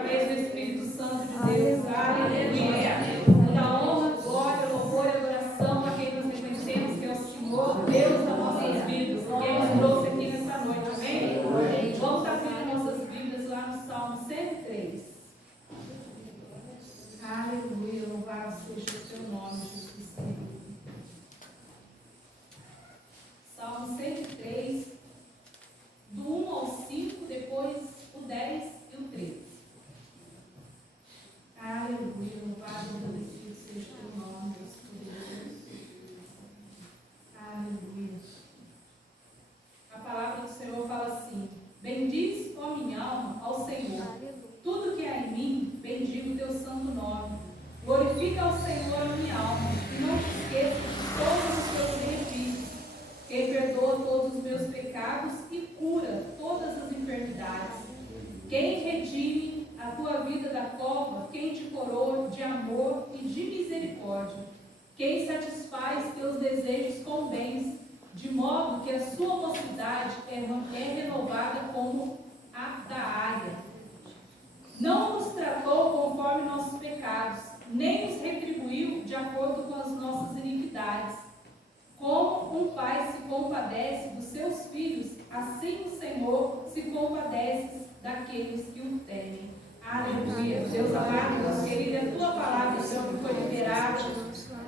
Através do Espírito Santo de Deus. Aleluia. Da honra, glória, louvor e adoração a quem nós reconhecemos que é o Senhor, Deus das nossas vidas, quem nos trouxe aqui nessa noite. Amém? Vamos abrir nossas Bíblias lá no Salmo 103. Aleluia. Louvado seja o teu nome, Jesus Cristo. Salmo 103, do 1 ao 5, depois o 10 e o 13. Aleluia, louvado e agradecido seja o teu nome, Deus poderoso. Aleluia. A palavra do Senhor fala assim: bendiz, ó minha alma, ao Senhor. Tudo que há em mim, bendiga o teu santo nome. Glorifica ao Senhor a minha alma, e não te esqueça de todos os teus benefícios. Quem perdoa todos os meus pecados e cura todas as enfermidades. Quem redime a tua vida da cova, quem te coroa de amor e de misericórdia. Quem satisfaz teus desejos com bens, de modo que a sua mocidade é renovada como a da águia. Não nos tratou conforme nossos pecados, nem nos retribuiu de acordo com as nossas iniquidades. Como um pai se compadece dos seus filhos, assim o Senhor se compadece daqueles que o temem. Aleluia. Deus amado, Deus querido, é a tua palavra, Senhor, que foi liberada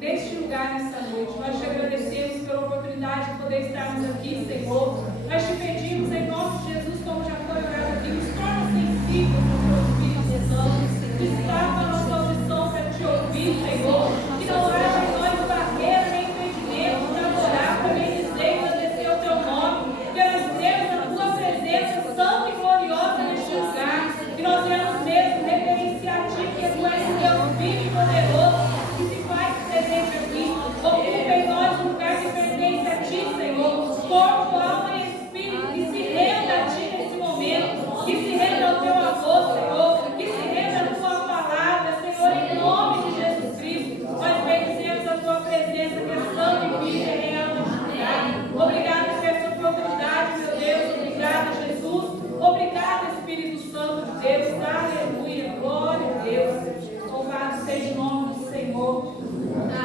neste lugar, nessa noite. Nós te agradecemos pela oportunidade de poder estarmos aqui, Senhor. Nós te pedimos, em nome de Jesus, como já foi orado aqui, nos torna sensíveis ao teu Espírito Santo. Destrava a nossa audição para te ouvir, Senhor. Que não haja em nós barreira nem impedimento para adorar, para bendizer e agradecer o teu nome. Que nós temos a tua presença santa e gloriosa neste lugar. Que nós venhamos mesmo reverenciar a ti, que tu és Deus vivo e poderoso, que se faz presente aqui. Ocupa em nós um lugar que pertence a ti, Senhor. Corpo, alma e espírito, que se renda a ti nesse momento. Que se renda ao teu amor, Senhor. Que se renda à tua palavra, Senhor, em nome de Jesus Cristo. Nós bendizemos a tua presença, que é santa e viva e real neste lugar. Obrigada por essa oportunidade, meu Deus. Obrigada, Jesus. Obrigada, Espírito Santo de Deus. Aleluia. Glória a Deus. Louvado seja o nome do Senhor.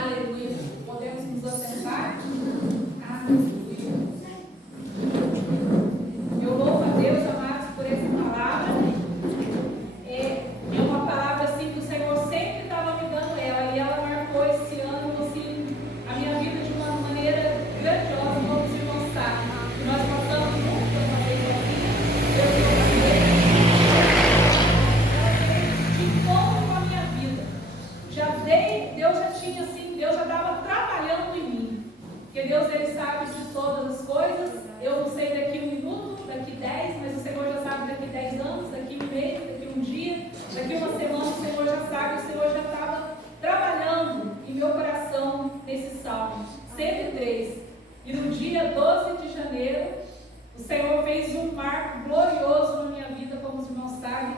Aleluia. Podemos nos assentar? Aleluia. Eu louvo a Deus, amados, por essa palavra. É uma palavra assim que o Senhor sempre estava me dando ela. E ela marcou esse ano assim, a minha vida de uma maneira grandiosa, como os irmãos sabem. E nós passamos juntos essa vez aqui. De encontro com a minha vida. Deus já estava trabalhando em mim. Porque Deus, Ele sabe de todas as coisas. Eu não sei daqui 1 minuto, daqui 10, mas o Senhor já sabe daqui 10 anos, daqui 1 mês, daqui 1 dia, daqui 1 semana, o Senhor já sabe, o Senhor já estava trabalhando em meu coração nesse Salmo 103. E no dia 12 de janeiro, o Senhor fez um marco glorioso na minha vida, como os irmãos sabem,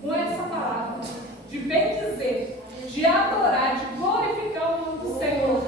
com essa palavra, de bem dizer, de adorar, de glorificar o nome do Senhor.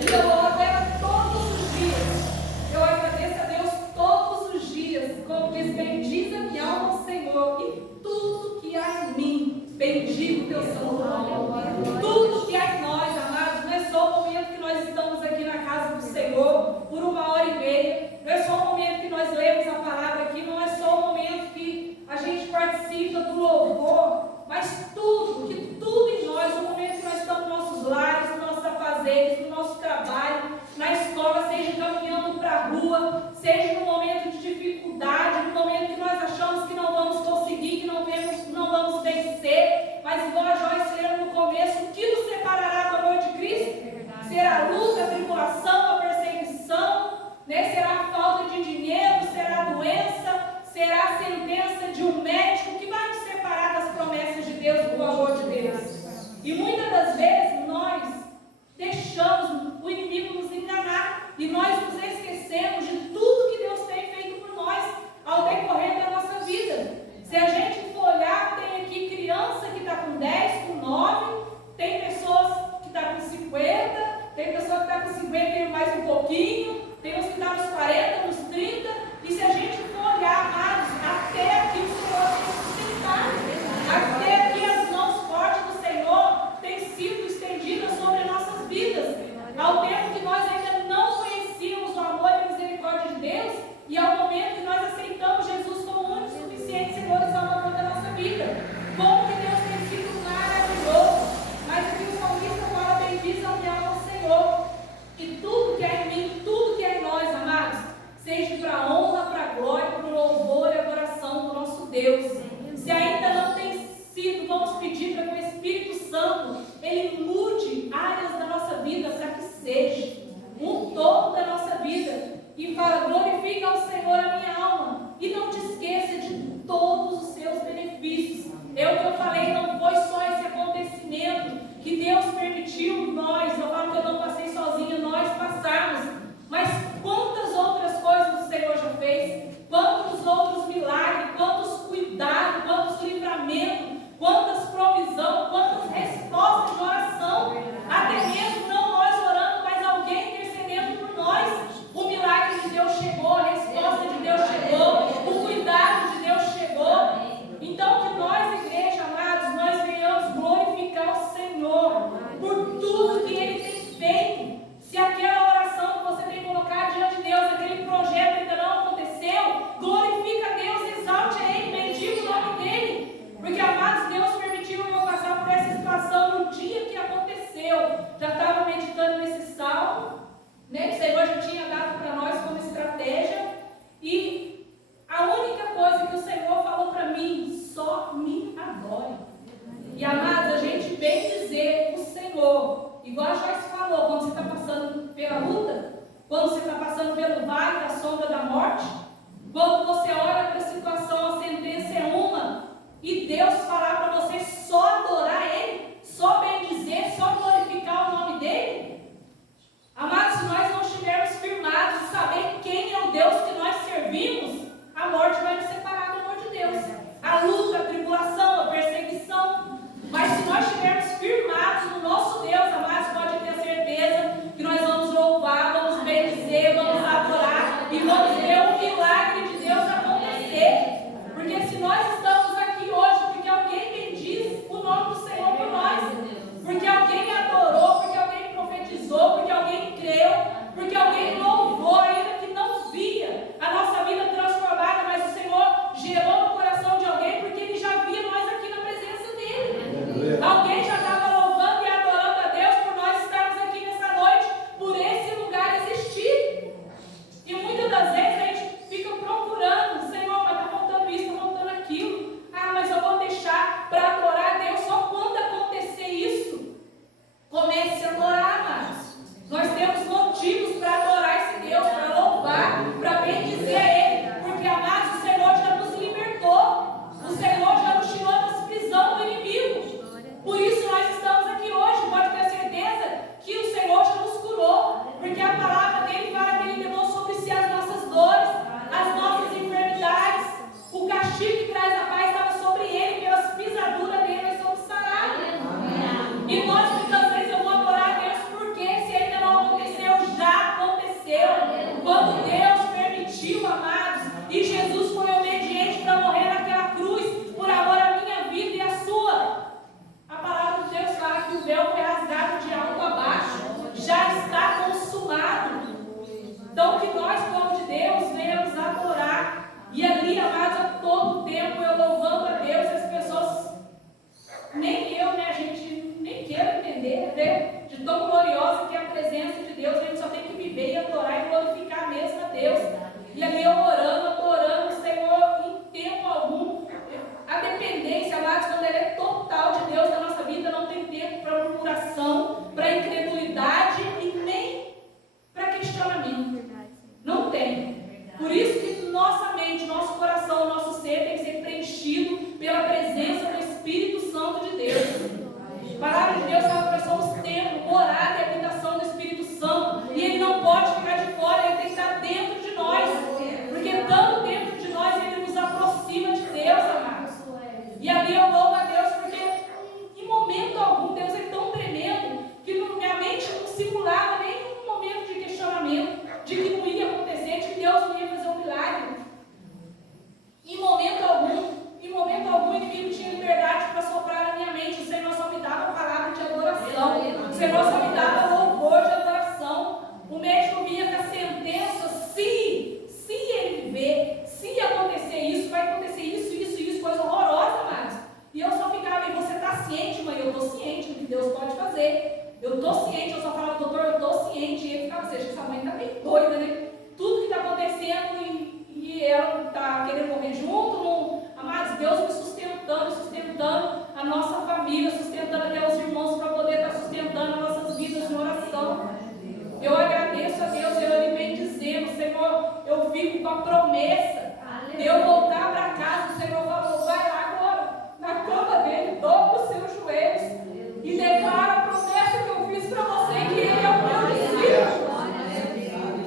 E eu adoro todos os dias, eu agradeço a Deus todos os dias, como diz, bendiza minha alma ao Senhor, e tudo que há em mim, bendiga o teu santo nome. Tudo que há em nós, amados, não é só o momento que nós estamos aqui na casa do Senhor, por 1h30, não é só o momento que nós lemos a palavra aqui, não é só o momento que a gente participa do louvor, mas tudo em nós, o momento que nós estamos nos nossos lares, nos nossos afazeres, no nosso trabalho, na escola, seja caminhando para a rua, seja no momento de dificuldade, no momento que nós achamos que não vamos conseguir, que não vamos vencer, mas igual a Joyce leu no começo, o que nos separará do amor de Cristo? Será a luta, a tribulação, a perseguição, né? Será a falta de dinheiro, será a doença, será a sentença de um médico que vai nos separar das promessas de Deus do Se ainda não tem sido, vamos pedir para que o Espírito Santo, ele mude áreas da nossa vida para que seja um todo da nossa vida. E fala, glorifica ao Senhor a minha alma. E não te esqueça de todos os seus benefícios. É o que eu falei, não foi só esse acontecimento que Deus permitiu nós, eu falo que eu não passei sozinha, nós passarmos. Mas quantas outras coisas o Senhor já fez? Quantos outros milagres, quantos cuidados, quantos livramentos, quantas provisões, quantas respostas de oração. Até mesmo não nós orando, mas alguém intercedendo por nós. O milagre de Deus chegou, a resposta de Deus chegou, o cuidado de Deus chegou. Então que nós, igreja, amados, nós venhamos glorificar o Senhor por tudo que Ele tem feito. Se aquela oração que você tem colocado diante de Deus, aquele projeto ainda não aconteceu, glorifica a Deus, exalte a Ele, bendiga o nome dEle. Porque, amados, Deus permitiu eu passar por essa situação no dia que aconteceu. Já estava meditando nesse salmo, né, que o Senhor já tinha dado para nós como estratégia. E a única coisa que o Senhor falou para mim, só me adore. E, amados, a gente bem dizer o Senhor, igual a Joyce falou, quando você está passando pela luta, quando você está passando pelo vale da sombra da morte, quando você olha para a situação, a sentença é uma, e Deus falar para você só adorar Ele, só bem dizer, só glorificar o nome dEle. Amados, se nós não estivermos firmados em saber quem é o Deus que nós servimos, a morte vai nos separar do amor de Deus. A luta, a tribulação, a perseguição. Mas se nós estivermos firmados no nosso Deus, amados, pode ter certeza que nós vamos louvar, vamos bendizer, vamos adorar e vamos ver o milagre de Deus acontecer. Porque se nós estamos aqui hoje, porque alguém bendiz o nome do Senhor por nós, porque alguém adorou, porque alguém profetizou, porque alguém creu, porque alguém louvou, ainda que não via a nossa vida transformada, mas o Senhor gerou no coração de alguém, porque Ele já via nós aqui na presença dEle. Alguém já estava louvando e adorando a Deus por nós estarmos aqui nessa noite, por esse lugar existir. E muitas das vezes a gente fica procurando, Senhor, mas está faltando isso, está faltando aquilo. Ah, mas eu vou deixar para adorar a Deus só quando acontecer isso. Comece a adorar, amados. Nós temos motivos para adorar esse Deus, para louvar, para bendizer a Ele. Porque, amados, o Senhor já nos libertou. O Senhor já nos tirou das prisões do inimigo. Por isso nós estamos aqui hoje. Pode ter certeza que o Senhor já nos curou. Porque a palavra dele fala que Ele levou sobre si as nossas dores, as nossas enfermidades. O castigo que traz a paz estava sobre Ele. Pelas pisaduras dele nós somos sarados. E nós muitas vezes eu vou adorar a Deus porque se ainda não aconteceu, já aconteceu. Quando Deus permitiu, amados, e Jesus foi obediente para morrer naquela cruz por amor à minha vida e à sua. A palavra de Deus fala que o véu foi rasgado de alto a baixo, já está consumado. Então que nós, povo de Deus, venhamos adorar. E ali, amados, a todo tempo eu louvando a Deus, as pessoas, nem eu, né, a gente nem quer entender, né, de tão gloriosa que é a presença de Deus, a gente só tem que viver e adorar e glorificar mesmo a Deus. E ali eu orando, adorando o Senhor em tempo algum. A dependência, amados, quando ela é total de Deus na nossa vida, não tem tempo para murmuração, para incredulidade e nem para questionamento. Não tem. Por isso que nossa mente, nosso coração, nosso ser tem que ser preenchido pela presença do Espírito Santo de Deus. A palavra de Deus fala que nós somos templo, morada e habitação do Espírito Santo. E Ele não pode ficar de fora, Ele tem que estar dentro de nós. Porque estando dentro de nós, Ele nos aproxima de Deus, amados. E ali eu louvo a Deus porque em momento algum, Deus é tão tremendo que minha mente não simulava nenhum momento de questionamento, de que não ia acontecer, de que Deus não ia fazer um milagre. Em momento algum, o inimigo tinha liberdade para soprar na minha mente. O Senhor só me dava palavra de adoração. O Senhor só me dava louvor de adoração. O médico vinha com a sentença, se ele viver, se acontecer isso, vai acontecer isso, coisa horrorosa, amados. E eu só ficava, e você está ciente, mãe? Eu estou ciente do que Deus pode fazer. Eu estou ciente, eu só falava, doutor, eu estou ciente. E ele ficava assim, essa mãe está bem doida, né? Tudo que está acontecendo e ela está querendo morrer junto, não, amados, Deus me sustentou. a nossa família, sustentando até os irmãos para poder estar sustentando as nossas vidas em oração. Eu agradeço a Deus, Ele vem dizendo, Senhor, eu fico com a promessa de eu voltar para casa. O Senhor falou, vai lá agora, na cama dele, dobra os seus joelhos e declara a promessa que eu fiz para você, que Ele é o meu discípulo.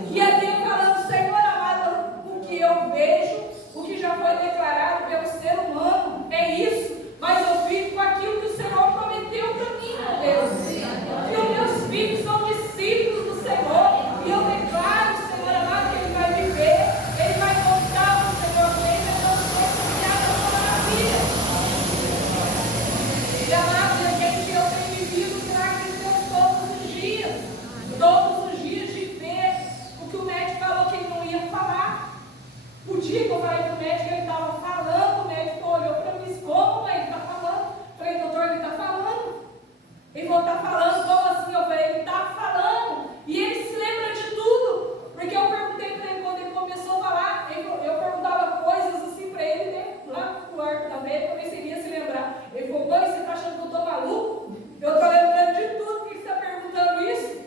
E a Deus falando, Senhor amado, o que eu vejo, o que já foi declarado pelo ser humano, é isso, mas eu fico com aquilo que o Senhor prometeu para mim, meu Deus. Que os meus filhos são discípulos do Senhor, e eu declaro, Senhor amado, que Ele vai viver, Ele vai voltar no Senhor, Ele vai dar uma maravilha. E amado, gente, eu tenho vivido o milagre de Deus todos os dias de ver o que o médico falou que ele não ia falar. O dia que eu falei para o médico, ele estava falando, o médico olhou para mim e disse, como ele está falando? Eu falei, doutor, ele está falando. Ele falou, está falando, como assim? Eu falei, ele está falando. E ele se lembra de tudo. Porque eu perguntei para ele, quando ele começou a falar, eu perguntava coisas assim para ele, né? Lá no quarto da médica, para ver se ele ia se lembrar. Ele falou, mãe, você está achando que eu estou maluco? Eu estou lembrando de tudo, por que você está perguntando isso?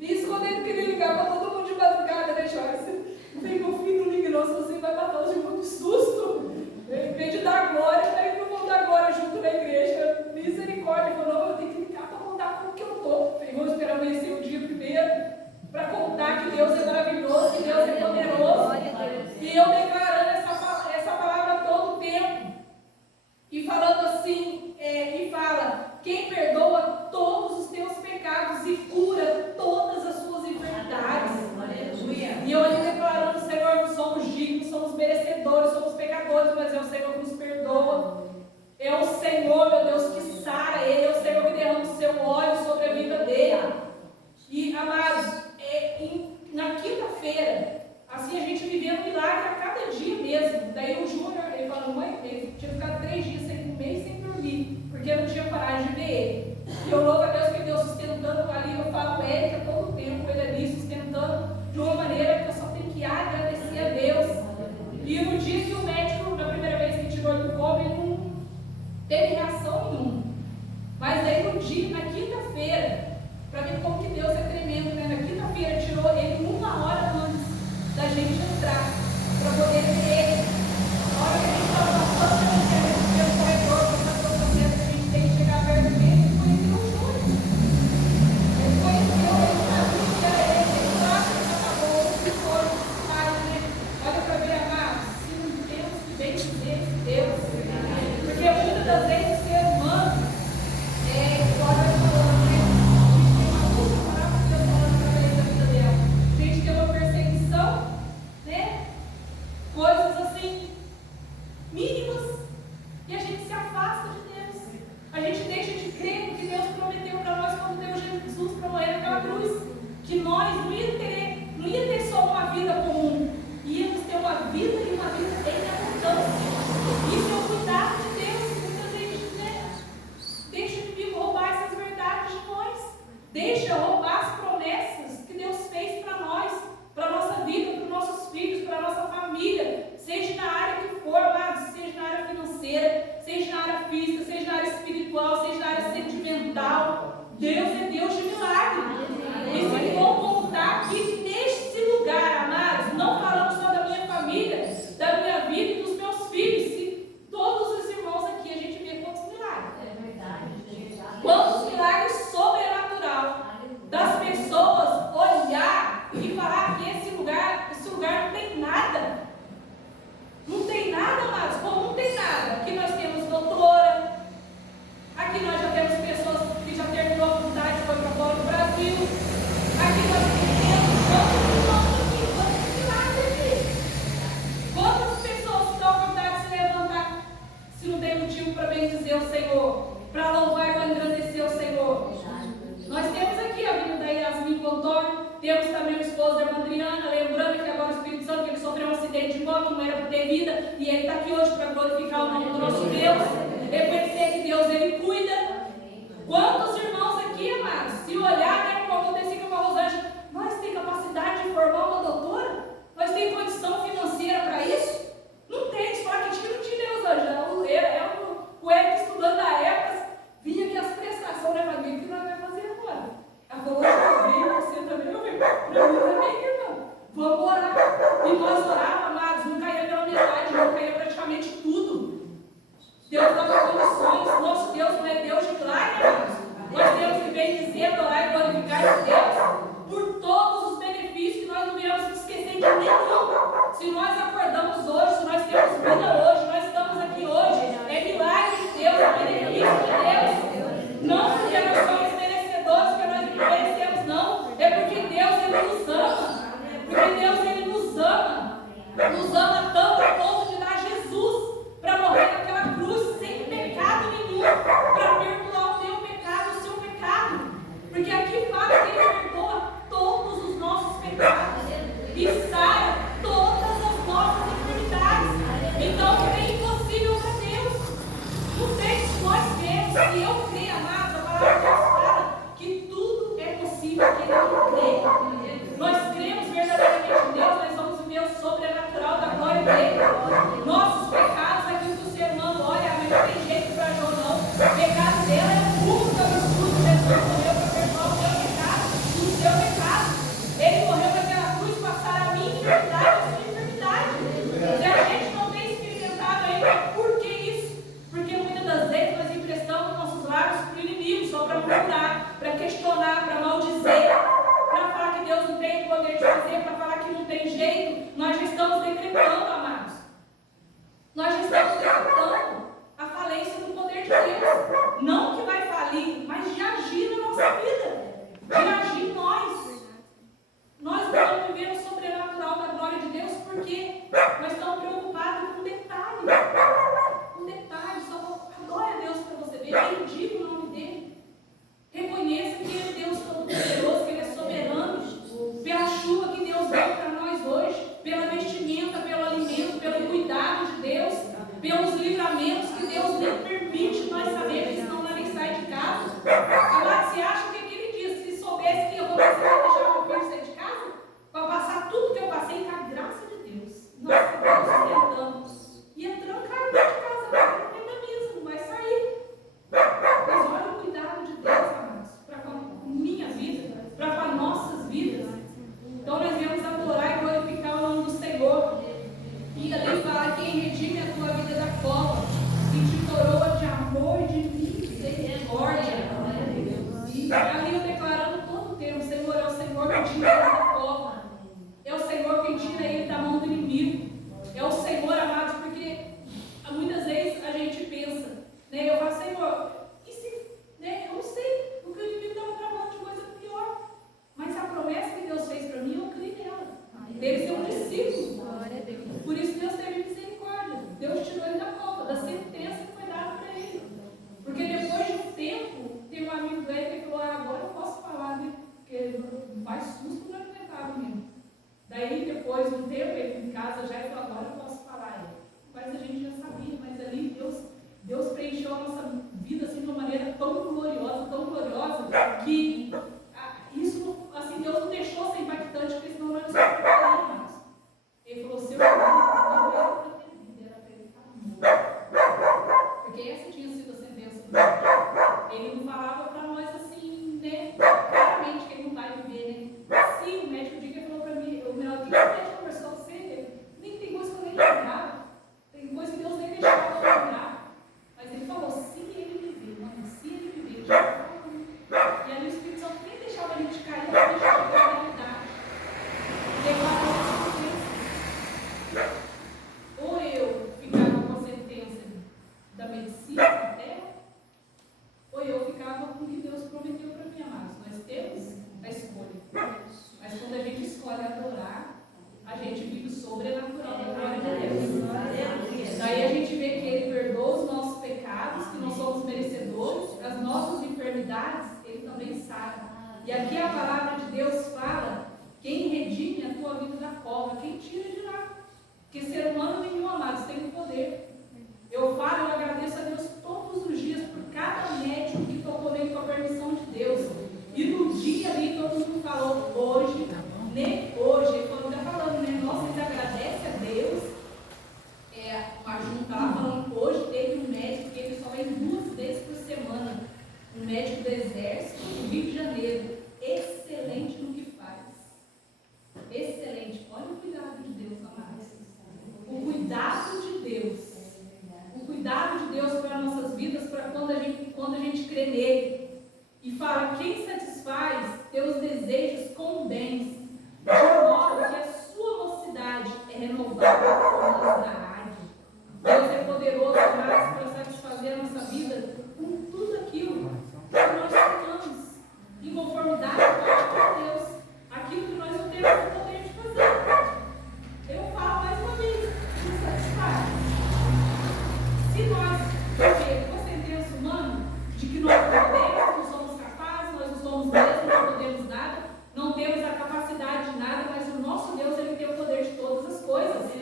Isso quando ele queria ligar para todo mundo de madrugada, né, Joyce? Meu filho não liga não, se você vai matar os irmãos de susto. Em vez de dar glória, ele não vão dar glória junto na igreja. Misericórdia. Ele falou, não, eu tenho que ligar para contar como que eu estou. Falei, vamos esperar amanhecer o dia primeiro, para contar que Deus é maravilhoso, que Deus é poderoso. E eu declarando essa palavra todo o tempo. E falando assim, e fala, quem perdoa todos os teus pecados e cura todas as suas enfermidades. E eu ali declarando, Senhor, não somos dignos, somos merecedores, somos pecadores, mas é o Senhor que nos perdoa. É o Senhor, meu Deus, que sara Ele, é o Senhor que derrama o seu óleo sobre a vida dele. E, amados, na quinta-feira, assim, a gente vivendo milagre a cada dia mesmo. Daí o Júnior, ele falou, mãe, ele tinha ficado 3 dias sem comer e sem dormir, porque eu não tinha coragem de ver ele. E eu louvo a Deus que Deus sustentando ali, eu falo Érica todo o tempo, ele ali sustentando de uma maneira que eu só tenho que agradecer a Deus. E no dia que o médico, na primeira vez que tirou do cobre, ele não teve reação nenhuma. Mas daí no dia, na quinta-feira, para ver como que Deus é tremendo, né? Na quinta-feira tirou ele 1 hora antes da gente entrar, para poder ver ele. Na hora que a gente estava passando pelo corredor, passando pelo processo que a gente tem que chegar perto dele, ele conheceu o Júnior. Ele conheceu, ele sabia que era ele, ele sabe que acabou, que foi o pai, né? Olha para ver, amados, se não temos que bem dizer esse Deus. Porque muitas das vezes o ser humano, igual nós falamos, né? A gente tem uma perseguição, né? Coisas assim mínimas, e a gente se afasta de Deus. A gente deixa de crer no que Deus prometeu para nós quando deu Jesus para morrer naquela cruz, que nós não ia ter só uma vida comum, íamos ter uma vida e uma vida em abundância. Isso é o cuidado de Deus. Muita gente, né, deixa de roubar essas verdades de nós, deixa roubar as promessas que Deus fez para nós, para a nossa vida, para os nossos filhos, para a nossa família, seja na área que for, amados, seja na área financeira, seja na área física, seja na área espiritual, seja na área sentimental. Deus é Deus de milagre. E se for contar aqui neste lugar, amados, não falando só da minha família, da minha vida e dos meus filhos, se todos os irmãos aqui a gente vê quantos milagres. É verdade. Quantos milagres sobrenatural das pessoas olhar e falar que esse lugar não tem nada. Não tem nada, amados, como não tem nada. Aqui nós temos doutora, aqui nós já temos pessoas que já terminou a faculdade e foi para fora do Brasil. Aqui nós temos quantos milagres aqui. Quantas pessoas estão com vontade de se levantar se não tem motivo para bendizer o Senhor, para louvar e para engrandecer o Senhor? Nós temos aqui a vida da Yasmin Contorno, temos também o esposo da irmã Adriana, lembrando que agora o Espírito Santo, que ele sofreu um acidente de moto, não era para ter vida, e ele está aqui hoje para glorificar o nome do nosso Deus, reconhecer que Deus, ele cuida. Quantos irmãos aqui, amados, se olhar, né, como aconteceu com a Rosângela, nós temos capacidade de formar uma doutora? Nós temos condição financeira para isso? Não tem, se falar que não tinha, Rosângela, o Eric estudando na época, bendizer, adorar e glorificar a Deus por todos os benefícios que nós não devemos esquecer de nenhum. Se nós acordamos hoje, se nós temos vida hoje, nós estamos aqui hoje, é milagre de Deus, é benefício de Deus. Não porque nós somos merecedores, porque nós merecemos, não. É porque Deus, Ele nos ama. Porque Deus, Ele nos ama. Nos ama tanto a ponto de dar Jesus para morrer naquela cruz sem pecado nenhum, para perdoar o teu pecado, o seu pecado. Porque aqui fala que Ele perdoa todos os nossos pecados e sara todas as nossas enfermidades. Então é impossível para Deus. Não sei se nós cremos, se eu creio, amado, a palavra de Deus fala que tudo é possível aquele que crê. Nós cremos verdadeiramente em Deus, nós vamos viver o sobrenatural da glória dele. Nossos pecados, aquilo que o ser humano olha, mas não tem jeito para Jó, não. O pecado dela é o fundo da virtude. Jesus morreu para perdoar o meu pecado e o seu pecado. Ele morreu naquela cruz para sarar a minha enfermidade e a sua enfermidade. Se a gente não tem experimentado ainda, por que isso? Porque muitas das vezes nós emprestamos nossos lábios para o inimigo, só para murmurar, para questionar, para maldizer, para falar que Deus não tem o poder de fazer, para falar que não tem jeito. Nós já estamos decretando, amados. Nós já estamos decretando a falência do poder de Deus. Não que vai falir, mas de agir na nossa vida, de agir em nós. Nós não estamos vivendo o sobrenatural da glória de Deus porque nós estamos preocupados com detalhes. Com detalhes, só adore a Deus para você ver, bendiga o nome dele. Reconheça que Ele é Deus Todo-Poderoso, que Ele é soberano. Pela chuva que Deus deu para nós hoje, pela vestimenta, pelo alimento, pelo cuidado de Deus, pelos livramentos que Deus nem permite nós sabermos, senão nós nem sai de casa. Agora, você acha que aquele dia, se soubesse que eu vou precisar deixar meu filho sair de casa, para passar tudo que eu passei, com a graça de Deus, nós ficamos sustentando. Ia trancar dentro de casa, vai ter camisa, não vai sair. Mas olha o cuidado de Deus, amados, para com a minha vida, para com as nossas vidas. Então nós viemos adorar e glorificar o nome do Senhor. E ali fala: quem redime a tua vida da cova e te coroa de amor e de misericórdia. E ali eu declarando todo o tempo: Senhor, é o Senhor que tira ele da cova. É o Senhor que tira ele da mão do inimigo. É o Senhor, amados, porque muitas vezes a gente pensa, né? Eu falo: Senhor, e se, né? Eu não sei, porque o inimigo está me travando de coisa pior. Mas a promessa que Deus fez para mim, eu creio nela. Deve ser um discípulo. Por isso Deus teve misericórdia. Deus tirou ele da cova, da sentença que foi dada para ele. Porque depois de um tempo, tem um amigo dele que falou: agora eu posso falar, né? Porque faz susto para aguentar mesmo. Daí, depois de um tempo, ele em casa já falou: agora eu posso falar. Mas a gente já sabia, mas ali Deus preencheu a nossa vida assim, de uma maneira tão gloriosa, que isso, assim, Deus não deixou ser impactante, porque senão nós não somos preparados. Ele falou: seu filho não era para ter vida, era para ele estar morto. Porque essa tinha sido a sentença do médico. Ele não falava para nós assim, né, claramente que ele não vai viver, né? Sim, o médico dia que ele falou para mim: o médico conversou com você, nem tem coisa que eu nem lembrava, tem coisa que Deus nem deixava eu lembrar. Mas ele falou: se ele viver, mano, se ele viver, já falou. E ali o Espírito Santo nem deixava a gente cair, não deixava a realidade. Declarou a sentença. Ou eu ficava com a sentença da medicina da terra, ou eu ficava com o que Deus prometeu para mim, amados. Nós temos a escolha. Mas quando a gente escolhe adorar, a gente vive o sobrenatural da glória de Deus. Daí a gente vê que Ele perdoa os nossos pecados, que não somos merecedores, as nossas enfermidades, Ele também sara. E aqui a palavra de Deus fala: quem redime a tua vida da cova, quem tira de lá. Porque ser humano nenhum, amados, tem o poder. Eu falo, eu agradeço a Deus todos os dias por cada médico que tocou nele com a permissão de Deus. E no dia ali todo mundo falou: hoje, né? Hoje, ele está falando, né? Nossa, eles agradecem a Deus. A Ju está lá falando: hoje teve um médico que ele só vem 2 vezes por semana. Um médico do Exército do Rio de Janeiro. Excelente no que faz. Excelente. Olha o cuidado de Deus, amados. O cuidado de Deus. O cuidado de Deus para nossas vidas, para quando a gente crê nele. e fala: quem satisfaz teus desejos com bens, de modo que a sua mocidade é renovada como as da águia. Deus é poderoso, mas para satisfazer a nossa vida com tudo aquilo que nós sonhamos, em conformidade com a palavra de Deus, aquilo que nós não temos o poder de fazer. Eu falo mais uma vez, nos satisfaz. Se nós, porque com a sentença humana de que nós não podemos, não somos capazes, nós não somos mesmos, não podemos nada, não temos a capacidade de nada, mas o nosso Deus, Ele tem o poder de todas as coisas.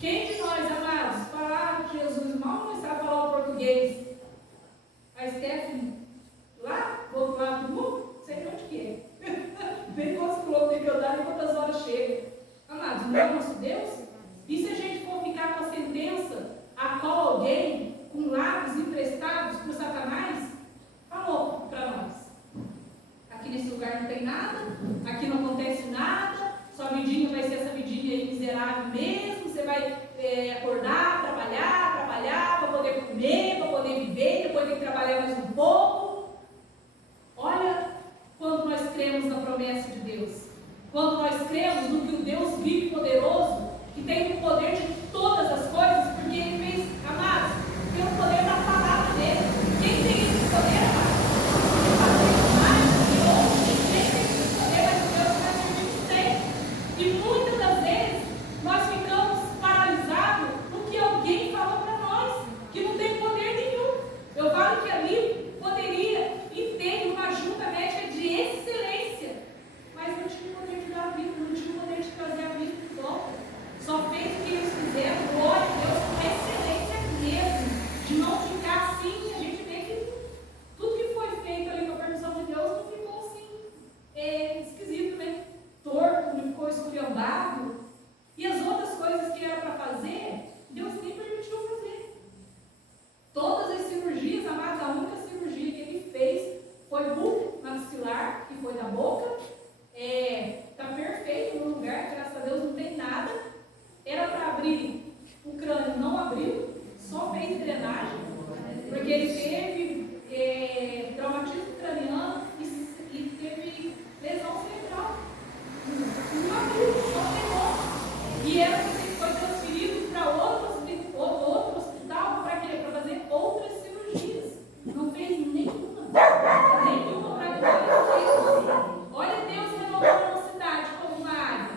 Quem de nós, amados, falar que Jesus mal começar a falar o português? A Stephanie, lá, do outro lado do mundo, sei onde que é. Bem quantos quilômetros tem que andar e quantas horas chega. Amados, não é o nosso Deus? E se a gente for ficar com a sentença a qual alguém, com lábios emprestados por Satanás, falou para nós: aqui nesse lugar não tem nada, aqui não acontece nada, sua vidinha vai ser essa vidinha aí miserável mesmo, você vai acordar, trabalhar, para poder comer, para poder viver, depois tem que trabalhar mais um pouco. Olha quando nós cremos na promessa de Deus, quando nós cremos no que o Deus vivo e poderoso, que tem o poder de todas as coisas, porque Ele fez, amados, pelo poder da palavra dEle. Quem tem esse poder, amados? E muitas das vezes nós ficamos paralisados no que alguém falou para nós, que não tem poder nenhum. Eu falo que ali poderia e tem uma junta médica de excelência, mas não tinha o poder de dar a vida, não tinha o poder de trazer a vida de volta. Só fez o que eles fizeram, glória a Deus, com excelência mesmo, de não ficar assim. A gente vê que tudo que foi feito ali com a permissão de Deus não ficou assim, esquisito, né? Torto, não ficou esculhambado. E as outras coisas que era para fazer, Deus nem permitiu fazer. Todas as cirurgias, amados, a única cirurgia que Ele fez foi buco maxilar, que foi da boca. Está perfeito no lugar, graças a Deus não tem nada. Era para abrir o crânio, não abriu, só fez drenagem, porque ele teve traumatismo craniano e teve lesão cerebral. Não abriu, só pegou. E era que foi transferido para outro hospital para quê? Para fazer outras cirurgias. Não fez nenhuma para Deus. Olha Deus renovando a cidade como uma águia.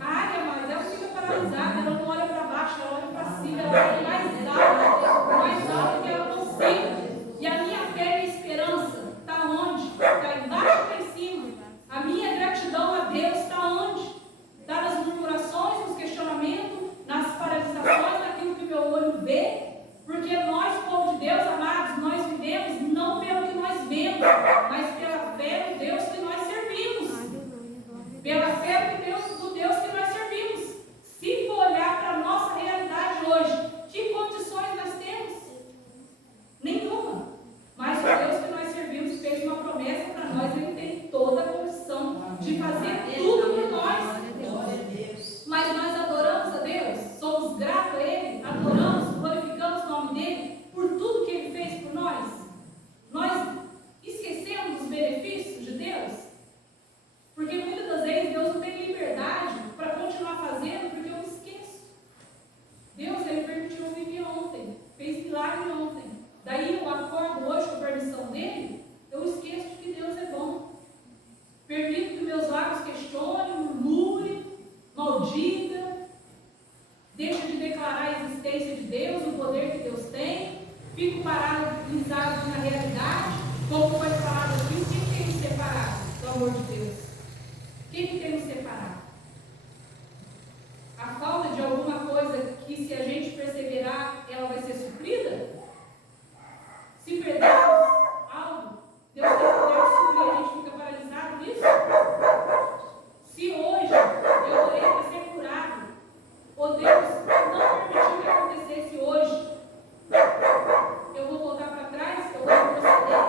A águia, mas ela fica paralisada, ela não olha para baixo, ela olha para cima, ela vai mais alto que ela consiga. E a minha fé e esperança está onde? Está embaixo ou está em cima? A minha gratidão a Deus está onde? Está nas murmurações, nos questionamentos, nas paralisações, naquilo que o meu olho vê? Porque nós, povo de Deus, amados, nós vivemos não pelo que nós vemos, mas pela fé no Deus que nós servimos. Pela fé no Deus que nós servimos. Se for olhar para a nossa realidade hoje, que condições nós temos? Nenhuma. Mas o Deus que nós servimos fez uma promessa para nós, Ele tem toda a condição de fazer tudo por nós. Mas nós adoramos a Deus, somos gratos a Ele, adoramos, glorificamos o nome dEle por tudo que Ele fez por nós. Nós esquecemos dos benefícios de Deus, porque muitas das vezes Deus não tem liberdade para continuar fazendo, porque eu esqueço. Deus, Ele permitiu eu viver ontem, fez milagre ontem. Daí eu acordo hoje com a permissão dEle, eu esqueço de que Deus é bom. Permito que meus lábios questionem, murmurem, maldiga, deixa de declarar a existência de Deus, o poder que Deus tem, fico paralisado na realidade, como foi falado aqui, quem tem nos separado do amor de Deus? Quem que tem nos separado? A falta de alguma coisa que, se a gente perseverar, ela vai ser suprida? Se perdermos algo, Deus tem poder de suprir, a gente fica paralisado nisso? Se hoje eu orei para ser curado, ou Deus não permitiu que acontecesse hoje, eu vou voltar para trás, eu vou proceder.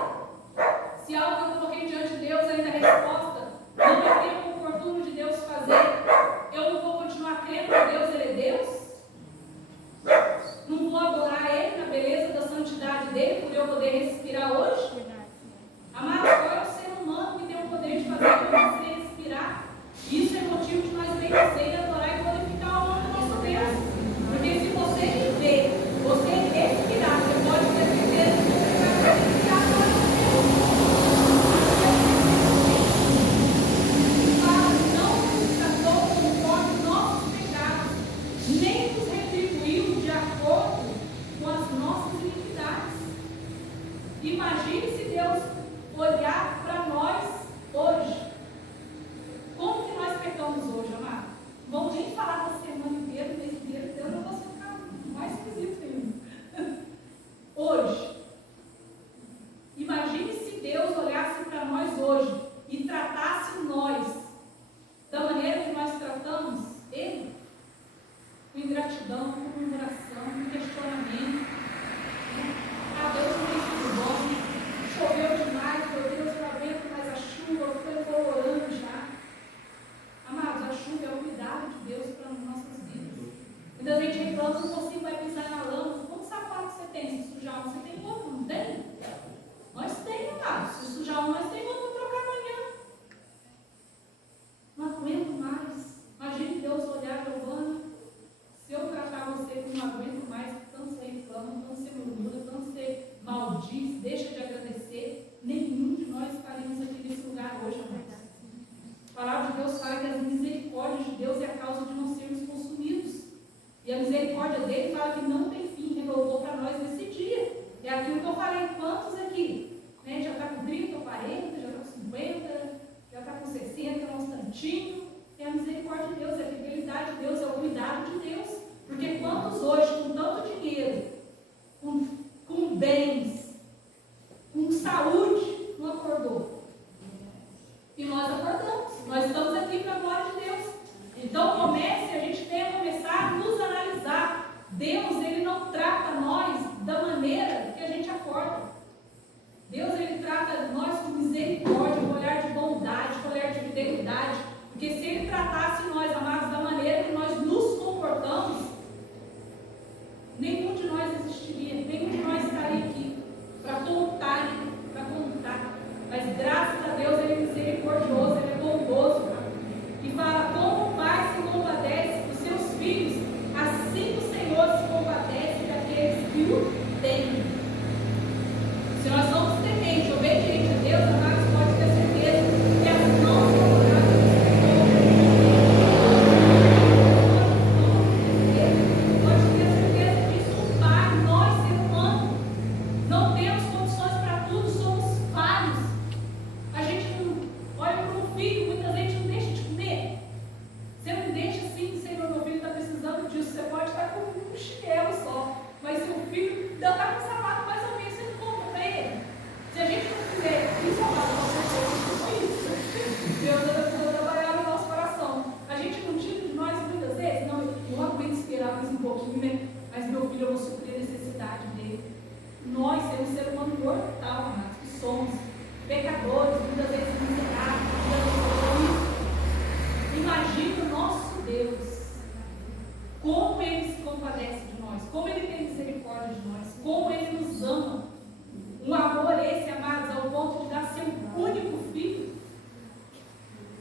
Se algo que eu coloquei diante de Deus ainda a resposta não é tempo oportuno de Deus fazer, eu não vou continuar crendo que Deus, Ele é Deus? Não vou adorar Ele na beleza da santidade dEle, por eu poder respirar hoje? Imagine se Deus olhar para nós hoje. Como que nós pecamos hoje, amado? Não vamos nem falar da semana inteira, do mês inteiro, Deus não vai ficar mais esquisito ainda. Hoje. Imagine se Deus olhasse para nós hoje e tratasse nós da maneira que nós tratamos Ele, com ingratidão, com murmuração, com questionamento. Ah, Deus não tem sido bom, choveu demais, meu Deus, eu aguento mais a chuva, eu estou orando já. Amados, a chuva é o cuidado de Deus para as nossas vidas. Muita gente reclama, não consigo, vai pisar na lama. Quantos sapatos você tem? Se sujar um, você tem outro, não tem? Nós temos, amados. Se sujar um, nós temos outro para trocar amanhã. Não aguento mais. Imagine Deus olhar, Giovana, se eu tratar você que não aguento mais, tanto você reclama, tanto você murmura, tanto você maldiz, deixa de agradecer, nenhum de nós estaríamos aqui nesse lugar hoje, amados. A palavra de Deus fala que as misericórdias de Deus é a causa de não sermos consumidos. E a misericórdia dele fala que não tem fim, renovou para nós nesse dia. É aquilo que eu falei, quantos aqui? Né? Já está com 30 ou 40, já está com 50, já está com 60, uns tantinho. É a misericórdia de Deus, é a fidelidade de Deus, é o cuidado de Deus. Porque quantos hoje, com tanto dinheiro, com bens, com saúde, não acordou? E nós acordamos. Nós estamos aqui para a glória de Deus. Então a gente tem que começar a nos analisar. Deus, Ele não trata nós da maneira que a gente acorda. Deus, Ele trata nós com misericórdia, com olhar de bondade, com olhar de fidelidade. Porque se Ele tratasse nós, amados, da maneira que nós nos comportamos, nenhum de nós existiria, nenhum de nós estaria aqui para contar. Mas graças a Deus Ele é misericordioso, Ele é bondoso. E fala, como o Pai se compadece dos seus filhos, assim o Senhor se compadece daqueles que o temem. Se nós somos tementes, obedientes a Deus, amados, pode ter certeza que as mãos favoráveis do Senhor pode ter certeza disso. O Pai, nós, ser humano, não temos condições para tudo, somos falhos. A gente não olha para um filho, muitas vezes não deixa de comer. Você não deixa assim, Senhor, meu filho está precisando disso. Você pode estar com um chinelo só, mas seu filho ainda está com um sapato mais ou menos, você não compra para ele. Se a gente não fizer isso, Deus vai trabalhar no nosso coração. A gente não tira de nós muitas vezes, não, eu aguento esperar mais um pouquinho, né? Mas meu filho, eu vou suprir a necessidade dele. Nós somos ser humano mortal, amados, que somos pecadores, muitas vezes miseráveis, imagina o nosso Deus, como Ele se compadece de nós, como Ele tem misericórdia de nós, como Ele nos ama. Um amor esse, amados, ao ponto de dar seu único filho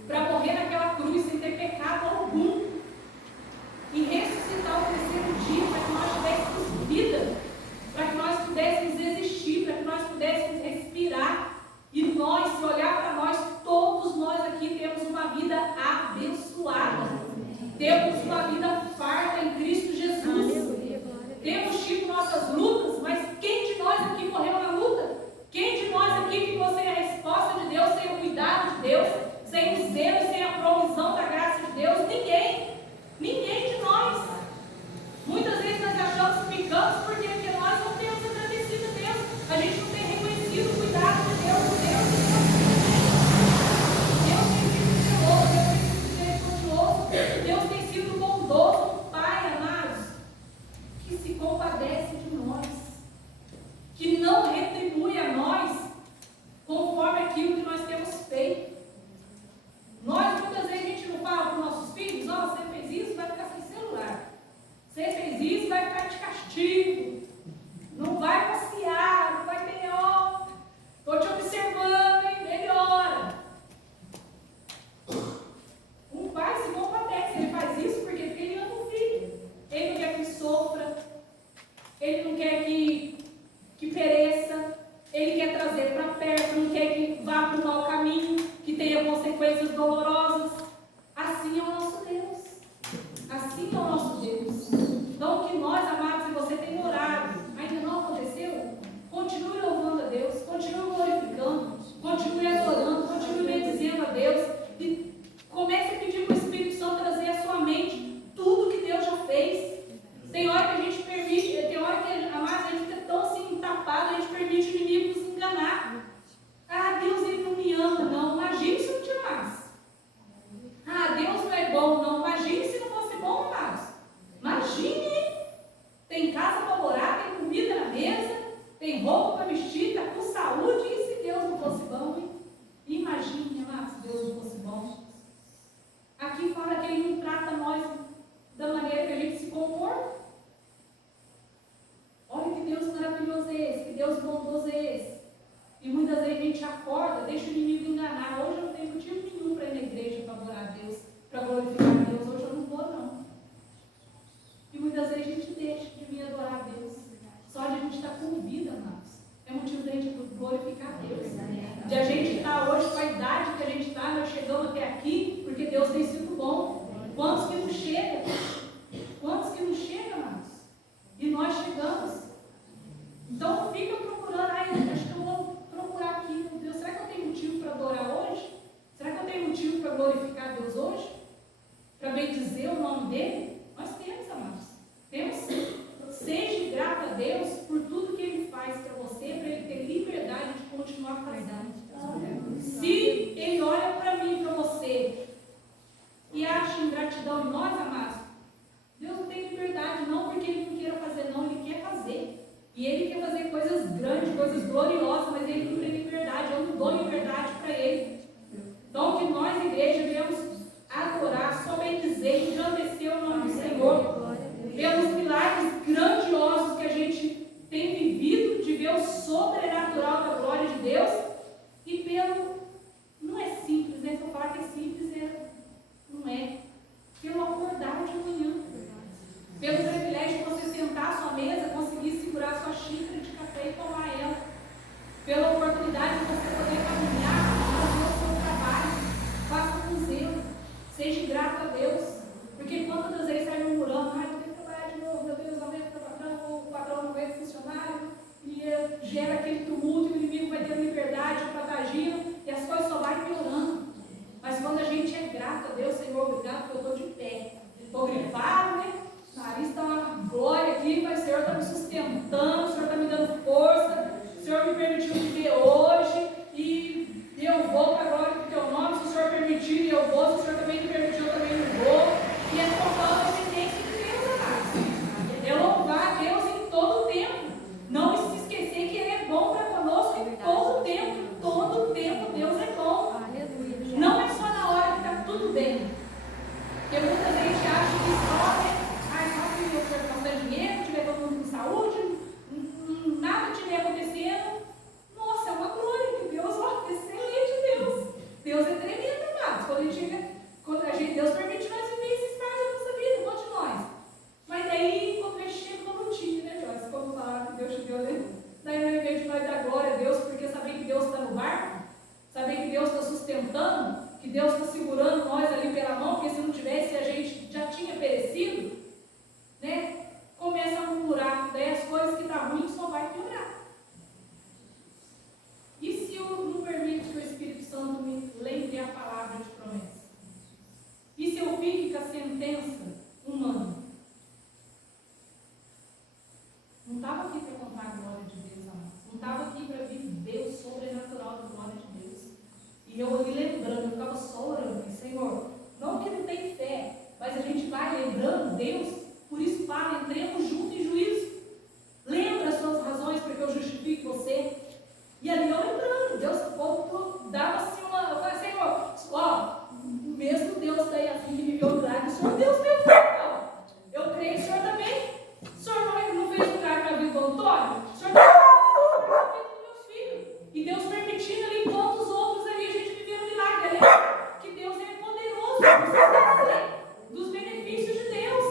para morrer naquela cruz sem ter pecado algum e ressuscitar ao terceiro dia para que nós tivéssemos vida, para que nós pudéssemos existir, para que nós pudéssemos respirar. E nós, se olhar para nós, todos nós aqui temos uma vida abençoada. Temos uma vida farta em Cristo Jesus. Temos tido nossas lutas, mas quem de nós aqui morreu na luta? Quem de nós aqui ficou sem a resposta de Deus, sem o cuidado de Deus, sem o zelo, sem a provisão da graça de Deus? Ninguém. Ninguém de nós. Muitas vezes nós achamos que ficamos porque nós não temos agradecido a Deus. A gente não tem reconhecido o cuidado de Deus. Deus tem sido zeloso, Deus tem sido misericordioso, Deus tem sido bondoso, Pai, amados, que se compadece de nós, que não retribui a nós conforme aquilo que nós temos feito. Nós, muitas vezes, a gente não fala para os nossos filhos, ó, você fez isso, vai ficar sem celular. Você fez isso, vai ficar de castigo. Não vai passear, não vai ter, ó, estou te observando, hein, melhora. Um pai se compadece, ele faz isso porque ele ama o filho. Ele não quer que sofra, ele não quer que pereça, ele quer trazer para perto, não quer que vá para o mau caminho, que tenha consequências dolorosas. Assim é o nosso Deus. Assim é o nosso Deus. Então, que nós, amados, se você tem orado, ainda não aconteceu, continue louvando a Deus. roupa para vestir, está com saúde, e se Deus não fosse bom, hein? Imagine, amados, se Deus não fosse bom. Aqui fala que Ele não trata nós da maneira que a gente se comporta. Olha que Deus maravilhoso é esse, que Deus bondoso é esse. E muitas vezes a gente acorda, deixa o inimigo enganar. Hoje eu não tenho motivo nenhum para ir na igreja, para adorar a Deus, para glorificar a Deus. Hoje eu não vou, não. E muitas vezes a gente deixa de vir adorar a Deus. Só de a gente estar com vida, amados. É motivo de a gente glorificar a Deus. De a gente estar hoje com a idade que a gente está, nós chegamos até aqui, porque Deus tem sido bom. Quantos que não chegam? Quantos que não chegam, amados? E nós chegamos. Então não fica procurando, acho que eu vou procurar aqui, meu Deus, será que eu tenho motivo para adorar hoje? Será que eu tenho motivo para glorificar a Deus hoje? Para bendizer o nome dele? Nós temos, amados. Temos sim. Seja grato a Deus por tudo que Ele faz para você, para Ele ter liberdade de continuar fazendo. Se Ele olha para mim, para você, e acha ingratidão em nós, amados, Deus não tem liberdade, não porque Ele não queira fazer, não, Ele quer fazer. E Ele quer fazer coisas grandes, coisas gloriosas, mas Ele não tem liberdade, eu não dou liberdade para Ele. Então, que nós, igreja, devemos adorar, só bendizer, engrandecer o nome do Senhor, pelos milagres grandiosos que a gente tem vivido, de ver o sobrenatural da glória de Deus, e pelo, não é simples, né? Se eu falar que é simples, não é. Pelo acordar de manhã, pelo privilégio de você sentar à sua mesa, conseguir segurar a sua xícara de café e tomar ela, pela oportunidade de você poder caminhar, fazer o seu trabalho, faça com zelo, seja grato a Deus, porque quantas vezes sai murmurando, eu tenho que trabalhar de novo, meu Deus, aumenta o patrão não aguenta o funcionário, e gera aquele tumulto, e o inimigo vai ter liberdade para estar agindo, e as coisas só vão piorando. Mas quando a gente é grato a Deus, Senhor, obrigado, porque eu estou de pé, estou gripado, né? O nariz está uma glória aqui, mas o Senhor está me sustentando, o Senhor está me dando força, o Senhor me permitiu viver hoje, e eu vou para a glória do Teu nome. Se o Senhor permitir, eu vou. Se o Senhor também me permitiu, eu também não vou. E é total dependência de Deus, amados. É louvar a Deus em todo o tempo. Não se esquecer que Ele é bom para conosco em todo o tempo. Todo o tempo Deus é bom. Não é só na hora que está tudo bem. Porque muita gente acha que só, né? Só se eu tiver bastante dinheiro, tiver todo mundo com saúde, nada estiver acontecendo. Nossa, é uma glória de Deus, excelente Deus. Deus é tremendo, amados. Deus permite nós viver esse estágio da nossa vida, um monte de nós. Mas aí, quando a gente chega no routine, né, Joyce? Como falar que Deus te deu, né? Daí, ao invés de nós dar glória a Deus, porque saber que Deus está no barco, saber que Deus está sustentando, que Deus está segurando nós ali pela mão, porque se não tivesse, a gente já tinha perecido, né? Começa a murmurar, daí as coisas que estão ruins só vai piorar. E se eu não permito que o Espírito Santo me lembre a palavra de promessa? E se eu fico com a sentença humana? Não estava aqui para contar a glória de Deus, amado. Não estava aqui para viver o sobrenatural da glória de Deus. E eu me lembrando, eu ficava só orando, Senhor, não que não tem fé, mas a gente vai lembrando Deus, por isso fala, entremos juntos em juízo. Lembra as suas razões para que eu justifique você. E ali eu lembrando, Deus, o povo dava assim eu falei, Senhor, o mesmo Deus daí assim que me viu o milagre, o Senhor Deus meu Deus, eu creio que o Senhor também. O Senhor não fez milagre na vida do Antônio? O Senhor não fez na vida dos meus filhos. E Deus permitindo ali quantos outros ali a gente viveu um milagre. Ali, que Deus é poderoso dos benefícios de Deus.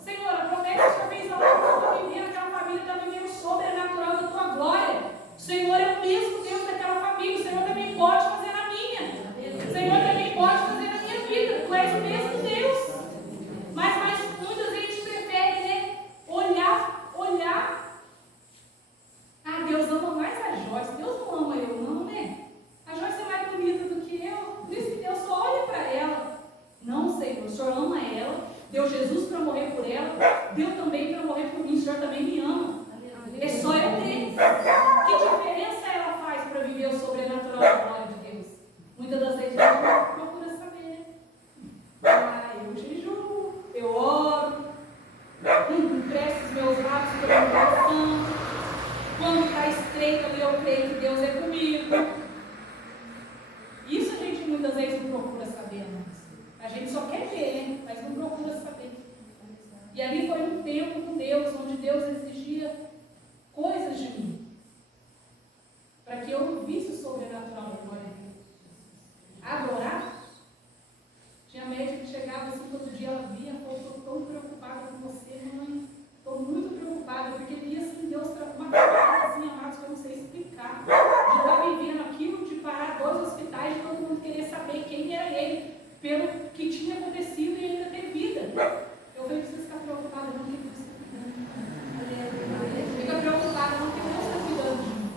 Senhor, a promessa que o Senhor fez lá, eu estou vivendo, aquela família está vivendo o sobrenatural da tua glória. O Senhor é o mesmo Deus daquela família, o Senhor também pode fazer na minha. O Senhor também pode fazer na minha vida. Tu és o mesmo Deus. Mas muitas vezes a gente prefere, né, olhar. Ah, Deus ama mais a Joyce. Deus não ama eu, não, né? A Joyce é mais bonita do que eu. Por isso que Deus só olha para ela. Não, Senhor, o Senhor ama ela. Deu Jesus para morrer por ela. Deu também para morrer por mim. O Senhor também me ama. É só eu crer. Que diferença ela faz para viver o sobrenatural da glória de Deus? Muitas das vezes a gente procura saber. Eu jejuo, eu oro, empresto os meus lábios pela oração. Quando está está estreita, eu creio que Deus é comigo. Isso a gente muitas vezes não procura saber, irmãos. A gente só quer ver, né? Mas não procura saber. E ali foi um tempo com Deus, onde Deus exigia coisas de mim, para que eu visse o sobrenatural da glória de Deus. Adorar. Tinha médica que chegava assim, todo dia ela vinha, falou, estou tão preocupada com você, mãe. Estou muito preocupada, porque via assim, Deus uma coisa assim, amados, que eu não sei explicar. De estar vivendo aquilo, de parar 2 hospitais, de todo mundo querer saber quem era ele, pelo que tinha acontecido e ainda ter vida. Eu falei, precisa ficar preocupada, não, que Deus está cuidando. Fica preocupada, não, que Deus está cuidando de mim.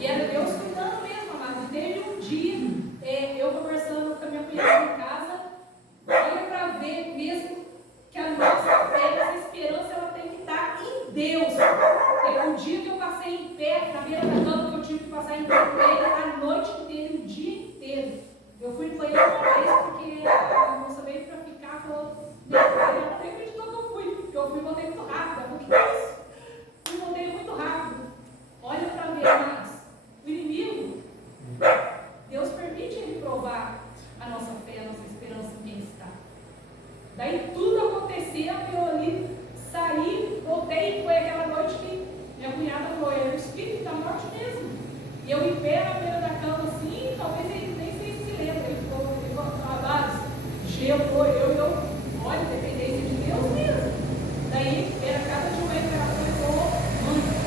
E era Deus cuidando mesmo, amados. E teve um dia, eu conversando com a minha cunhada em casa, olha para ver mesmo que a nossa fé, essa esperança, ela tem que estar em Deus. Um dia que eu passei em pé, na beira da cama, que eu tive que passar em pé com ele a noite inteira, o dia inteiro. Eu fui no banheiro uma vez, porque a moça veio para ficar, falou, ela não acreditou que eu fui, porque eu fui e voltei muito rápido. Eu falei, o que é isso? Fui e voltei muito rápido. Olha para ver, amados, o inimigo, Deus permite ele provar a nossa fé, a nossa esperança em quem está. Daí tudo aconteceu, eu ali saí, voltei, foi aquela noite que minha cunhada falou, é o espírito da morte mesmo. E eu em pé na beira da cama assim, talvez ele nem sei se lembra, ele falou, amados, gelou, olha, dependência de Deus mesmo. Daí era a casa de um operador e falou, mãe,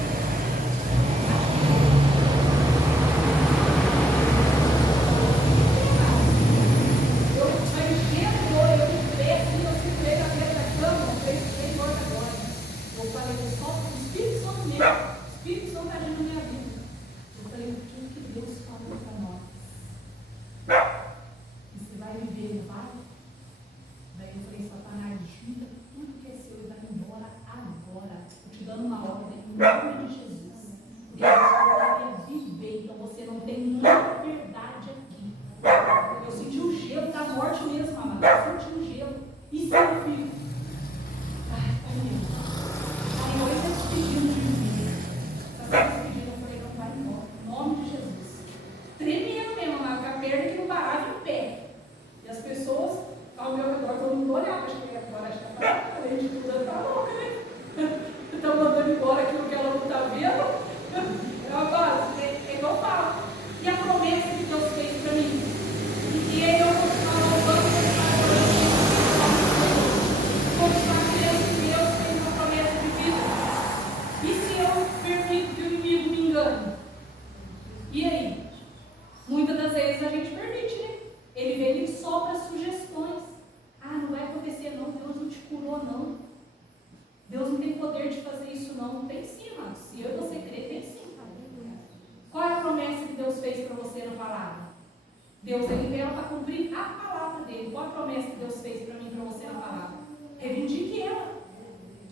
Deus, ele veio para cumprir a palavra dele. Qual a promessa que Deus fez para mim e para você na palavra? Reivindique ela.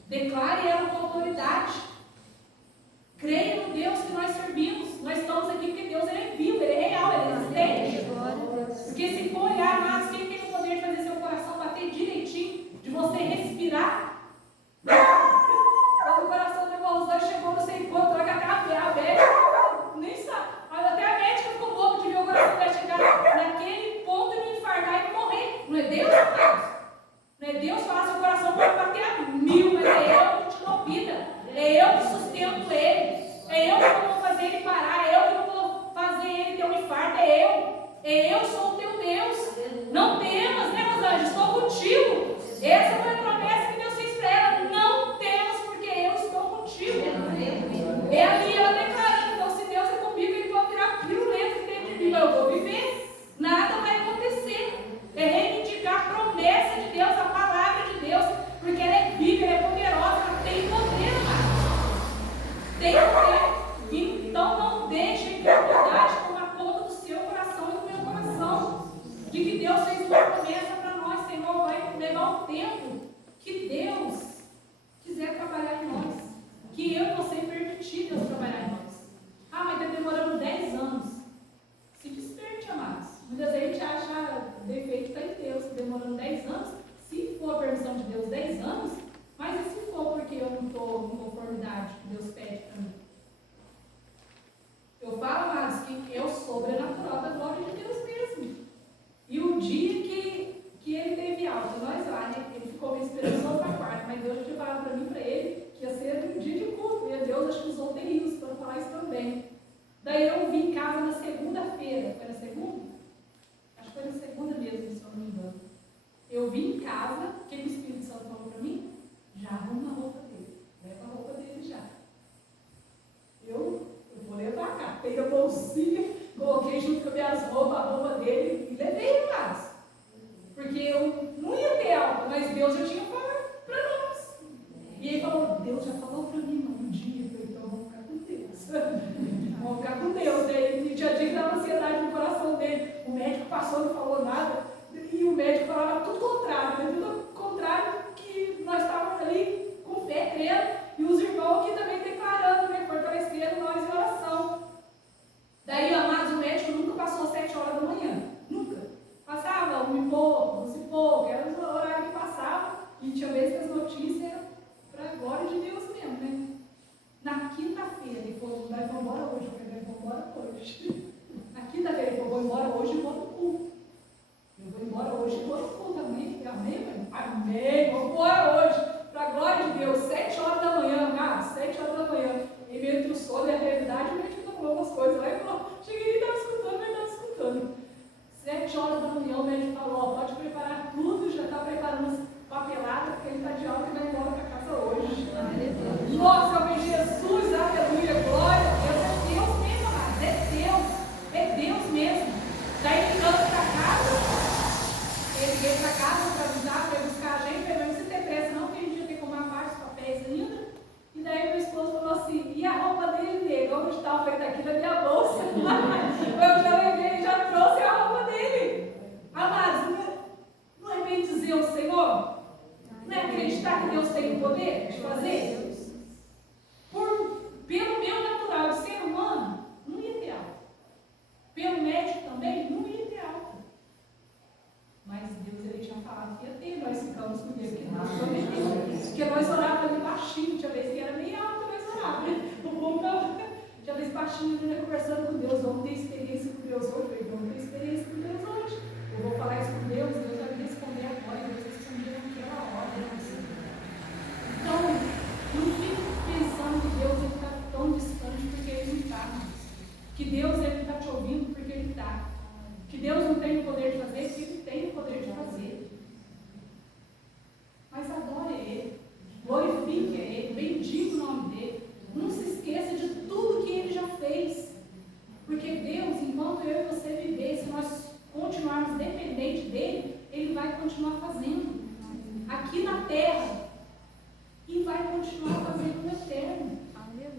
Declare ela com autoridade. Creia no Deus que nós servimos. Nós estamos aqui porque Deus ele é vivo, ele é real, ele existe. Porque se for olhar, mas quem tem o poder de fazer seu coração bater direitinho, de você respirar? Quando o coração do irmão Zóio chegou no seu encontro, olha até a médica, nem sabe. Até a médica ficou louca de ver o coração dela chegar naquele ponto de me infartar e morrer. Não é Deus, Deus? Não é Deus falar seu coração pode bater a 1000, mas é eu que te dou vida. É eu que sustento ele. É eu que não vou fazer ele parar. É eu que não vou fazer ele ter um infarto. É eu. Eu sou o teu Deus. Não temas, né, meus anjos? Estou contigo. Essa foi a promessa que Deus fez para ela. Não temas, porque eu estou contigo. É ali ela declarando. Então, se Deus é comigo, ele pode virar pirulento dentro de mim. Eu vou viver. Nada vai acontecer. É reivindicar a promessa de Deus, a palavra de Deus, porque ela é viva, ela é poderosa, ela tem poder, mas tem poder. Então, não deixe a enfermidade tomar conta do seu coração e do meu coração. Daí eu vim em casa na segunda-feira. Foi na segunda? Acho que foi na segunda mesmo, se eu não me engano. Eu vim em casa, o que o Espírito Santo falou para mim? Já arruma a roupa dele. Leva a roupa dele já. Eu vou levar cá. Peguei a bolsinha, coloquei junto com as minhas roupas, a roupa dele e levei em casa. Porque eu não ia ter alta, mas Deus já tinha falado para nós. E ele falou, Deus já falou para mim um dia. Eu falei, então vamos ficar com Deus. Vamos ficar com Deus. Daí tinha dia que dava ansiedade no coração dele. O médico passou, não falou nada. E o médico falava tudo contrário. Né? Tudo contrário que nós estávamos ali com fé, crendo. E os irmãos aqui também declarando, né? Fortalecendo nós em oração. Daí, amados, o médico nunca passou às 7 horas da manhã. Nunca. Passava 1 e pouco, 11 e pouco. Era o horário que passava. E tinha vezes que as notícias eram para a glória de Deus mesmo, né? Na quinta-feira, ele falou, nós vamos embora hoje. Eu falei, vamos embora hoje. Na quinta-feira, ele falou, vou embora hoje e vou no culto. Eu vou embora hoje e vou no culto. Amém? Amém, mãe? Amém. Vou embora hoje. Para a glória de Deus. 7 horas da manhã, cara. 7 horas da manhã. E meio entre o sono e a realidade, o médico falou umas coisas lá e falou, cheguei e estava escutando, mas estava escutando. 7 horas da manhã, o médico falou, ó, pode preparar tudo, já está preparando as papeladas, porque ele está de alta e vai embora para casa hoje. Nossa, eu falei, Jesus, aleluia, glória a Deus. É Deus mesmo, amado. É Deus mesmo. Daí ele ligando para casa, ele veio para casa para avisar, para buscar a gente, mas não precisa ter pressa não, porque a gente ia ter que arrumar vários papéis ainda. E daí meu esposo falou assim, e a roupa dele, nego? Onde está? Foi daqui da minha bolsa. Eu já levei, já trouxe a roupa dele. Amados, não é bem dizer o Senhor? Não é acreditar que Deus tem o poder de fazer? Pelo meu natural de ser humano, não ia ter alta. Pelo médico também, não ia ter alta. Mas Deus, ele tinha falado que ia ter, nós ficamos com Deus, porque nós orávamos ali baixinho, tinha vez que era meio alto, nós orávamos. O povo tinha vez baixinho, ainda conversando com Deus, vamos ter experiência com Deus hoje, vamos ter experiência com Deus hoje. Eu vou falar isso com Deus, Deus vai me responder agora, Deus responder naquela hora. Então, não fique pensando que Deus está tão distante porque Ele não está. Que Deus ele está te ouvindo porque Ele está. Que Deus não tem o poder de fazer porque Ele tem o poder de fazer. Mas adore Ele, glorifique Ele, bendiga o nome dEle. Não se esqueça de tudo que Ele já fez. Porque Deus, enquanto eu e você viver, se nós continuarmos dependentes dEle, Ele vai continuar fazendo. Aqui na terra. E vai continuar fazendo no eterno.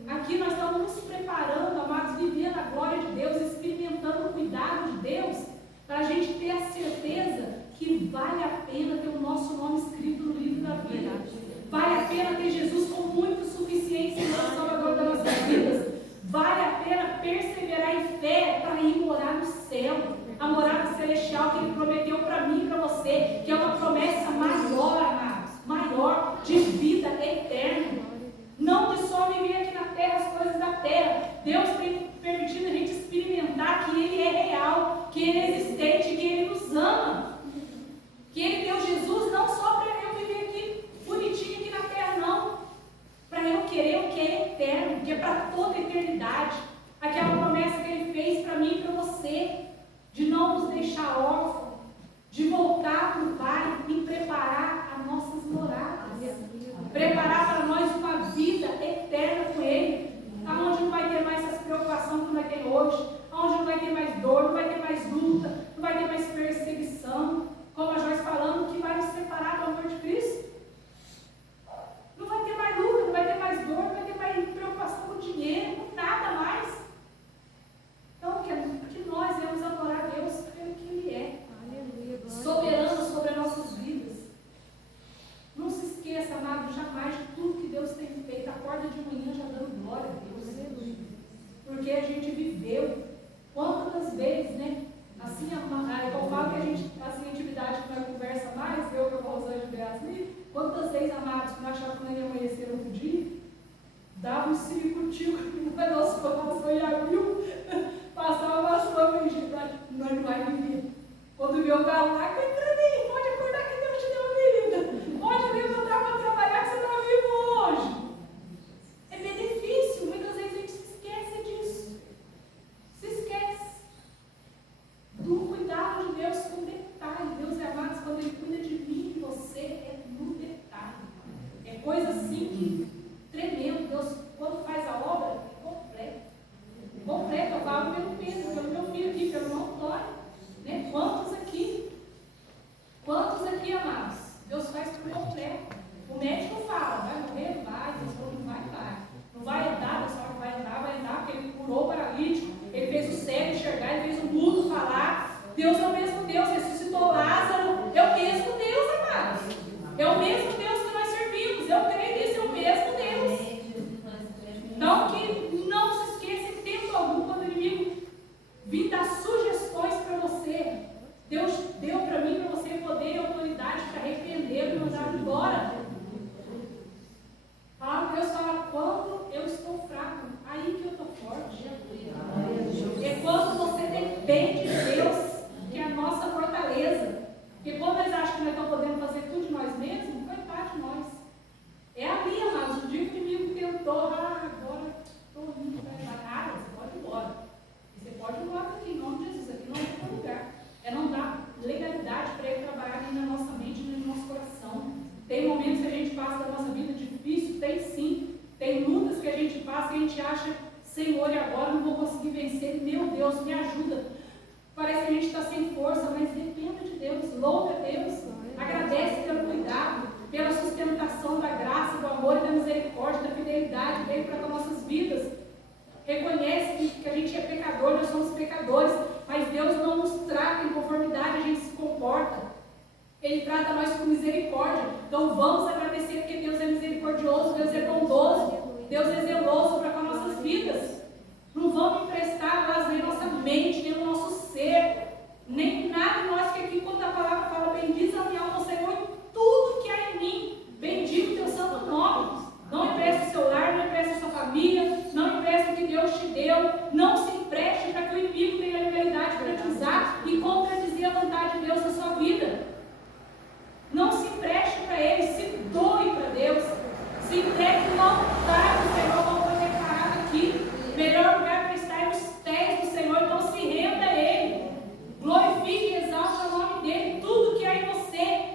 Aqui nós estamos nos preparando, amados, vivendo a glória de Deus, experimentando o cuidado de Deus, para a gente ter a certeza que vale a pena ter o nosso nome escrito no livro da vida. Vale a pena ter Jesus como muito suficiente em nosso Salvador das nossas vidas. Vale a pena perseverar em fé para ir morar no céu, a morada celestial que Ele prometeu para mim e para você, que é uma promessa maior, amados, maior, de vida eterna. Não de só viver aqui na terra as coisas da terra. Deus tem permitido a gente experimentar que Ele é real, que Ele é existente, que Ele nos ama. Que Ele deu Jesus não só para eu viver aqui, bonitinho aqui na terra, não. Para eu querer o que é eterno, que é para toda a eternidade. Aquela promessa que Ele fez para mim e para você, de não nos deixar órfãos, de voltar para o Pai e preparar as nossas moradas. Preparar para nós uma vida eterna com Ele, aonde não vai ter mais essas preocupações que vai ter hoje, aonde não vai ter mais dor, não vai ter mais luta, não vai ter mais perseguição, como a Joyce falando, que vai nos separar do amor de Cristo. Não vai ter mais luta, não vai ter mais dor, não vai ter mais preocupação com dinheiro, com nada mais. Então, que nós vamos adorar a Deus pelo que Ele é, soberano sobre as nossas vidas. Não se esqueça, amado, jamais de tudo que Deus tem feito. Acorda de manhã já dando glória a Deus. Porque a gente viveu. Quantas vezes, né? Assim, eu falo que a gente, assim, a intimidade que nós conversa mais, eu, meu Rosângela e Beatriz, quantas vezes, amados, que nós achávamos que nós ia amanhecer outro dia, dava um ciricutico no nosso coração e abriu, passava umas flores e nós não vai viver. Quando viu o galo lá, pode acordar que Deus te deu vida. Pode levantar para trabalhar que você está vivo hoje. É benefício. Muitas vezes a gente se esquece disso. curou o paralítico, Ele fez o cego enxergar, Ele fez o mudo falar. Deus é o mesmo Deus, ressuscitou Lázaro, é o mesmo Deus, amados. É o mesmo Deus que nós servimos, eu creio nisso, é o mesmo Deus. Então, que não se esqueça em tempo algum, quando o inimigo vir dar sugestões para você, Deus deu para mim, para você, poder e autoridade para repreender e mandar embora. Deus fala, quando eu estou fraco, aí que eu estou forte. É quando você depende de Deus, que é a nossa fortaleza. Porque quando nós achamos que nós estamos podendo fazer tudo de nós mesmos, coitado de nós. É ali, amados, o dia que o inimigo tentou, agora estou indo para casa, você pode ir embora. E você pode ir embora aqui, em nome de Jesus, aqui não é outro lugar. É não dar legalidade para ele trabalhar nem na nossa mente, nem no nosso coração. Tem momentos que a gente passa da nossa vida difícil, tem sim. Tem lutas que a gente passa e a gente acha, Senhor, e agora não vou conseguir vencer, meu Deus, me ajuda. Parece que a gente está sem força, mas dependa de Deus, louva a Deus, agradece pelo cuidado, pela sustentação da graça, do amor e da misericórdia, da fidelidade dele para as nossas vidas. Reconhece que a gente é pecador, nós somos pecadores, mas Deus não nos trata em conformidade, a gente se comporta. Ele trata nós com misericórdia. Então vamos agradecer, porque Deus é misericordioso, Deus é bondoso, Deus é zeloso para com as nossas vidas. Não vamos emprestar nós nem nossa mente, nem o nosso ser, nem nada de nós, que aqui quando a palavra fala, bendiz a minha alma, Senhor, e tudo que há em mim, bendiga o teu santo nome. Não empreste o seu lar, não empreste a sua família, não empreste o que Deus te deu, não se empreste para que o inimigo tenha liberdade para te usar e contradizer a vontade de Deus na sua vida. Não se empreste para Ele, se doe para Deus, se entregue no altar do Senhor, como foi declarado aqui. Melhor lugar para estar é os pés do Senhor, então se renda a Ele, glorifique e exalte o nome dEle, tudo que há em você.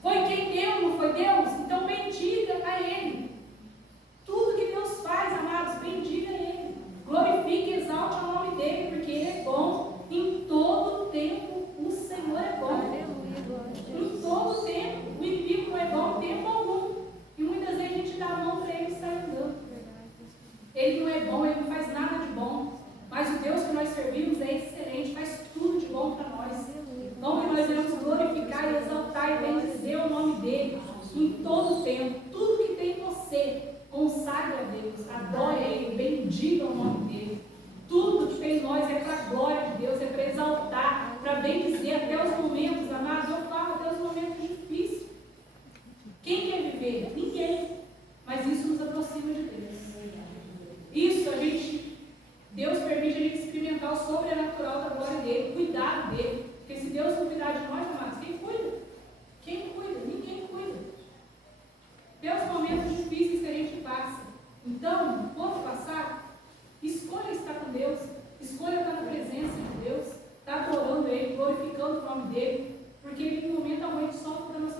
Foi quem deu, não foi Deus? Então bendiga a Ele. Tudo que Deus faz, amados, bendiga a Ele, glorifique e exalte o nome dEle, porque Ele é bom em todo o tempo. O Senhor é bom. Em todo o tempo, o inimigo não é bom em tempo algum. E muitas vezes a gente dá a mão para ele e sai andando. Ele não é bom, ele não faz nada de bom. Mas o Deus que nós servimos é excelente, faz tudo de bom para nós. Então nós devemos glorificar e exaltar e bendizer o nome dele em todo o tempo. Tudo que tem em você, consagre a Deus, adore a Ele, bendiga o nome dele. Tudo que tem em nós é para a glória de Deus, é para exaltar, para bendizer até os momentos, amados. Eu falo até os momentos difíceis. Quem quer viver? Ninguém. Mas isso nos aproxima de Deus. Isso Deus permite a gente experimentar o sobrenatural da glória dele, o cuidado dele. Porque se Deus não cuidar de nós, amados, quem cuida? Quem cuida? Ninguém cuida. Pelos momentos difíceis que a gente passa. Então, quando passar, escolha estar com Deus, escolha estar na presença de Deus, estar adorando Ele, glorificando o nome dele, porque Ele, em momento algum, sofre para nós